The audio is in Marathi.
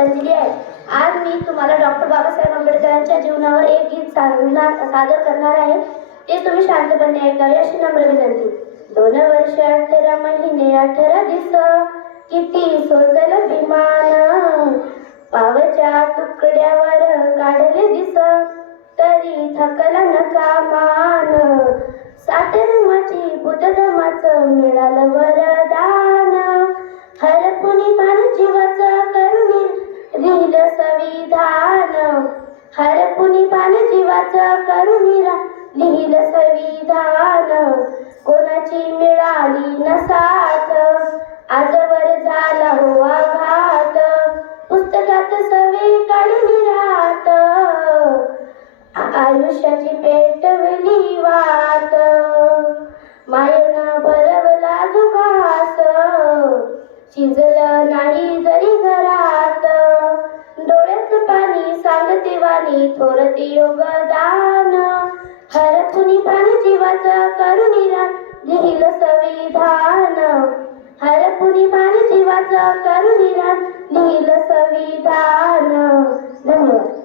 गीतांजली आहे. आज मी तुम्हाला डॉक्टर बाबासाहेब आंबेडकरांच्या जीवनावर एक गीत सादर करणार आहे. ते तुम्ही शांतपणे ऐकावे अशी नम्र विनंती. 2 वर्ष 18 महिने 18 दिवस, किती सोचल विमान, पावच्या तुकड्यावर काढले दिस, तरी थकला नका मान. सातरमाची बुद्धधमाचं मिळालं वरदान, हरपुनी पान जीवाचं करुणी लिहिलं संविधान. हरपुनी पान जीवाचं करुणी लिहिलं संविधान. कोणाची मिळाली न साथ, आजवर झाला हो आघात. पुस्तकात सवे काढली रात, आयुष्याची पेटवली वाट. मायेनं भरवला जुकास, शिजलं नाही जरी घरात. डोळ्याचं पाणी सांगते वाणी, थोरते योगदान. हरपुनी पान जीवाचं करुणी लिहिलं संविधान. हरपुनी पान जीवाचं करुणी लिहिलं संविधान. धन्यवाद.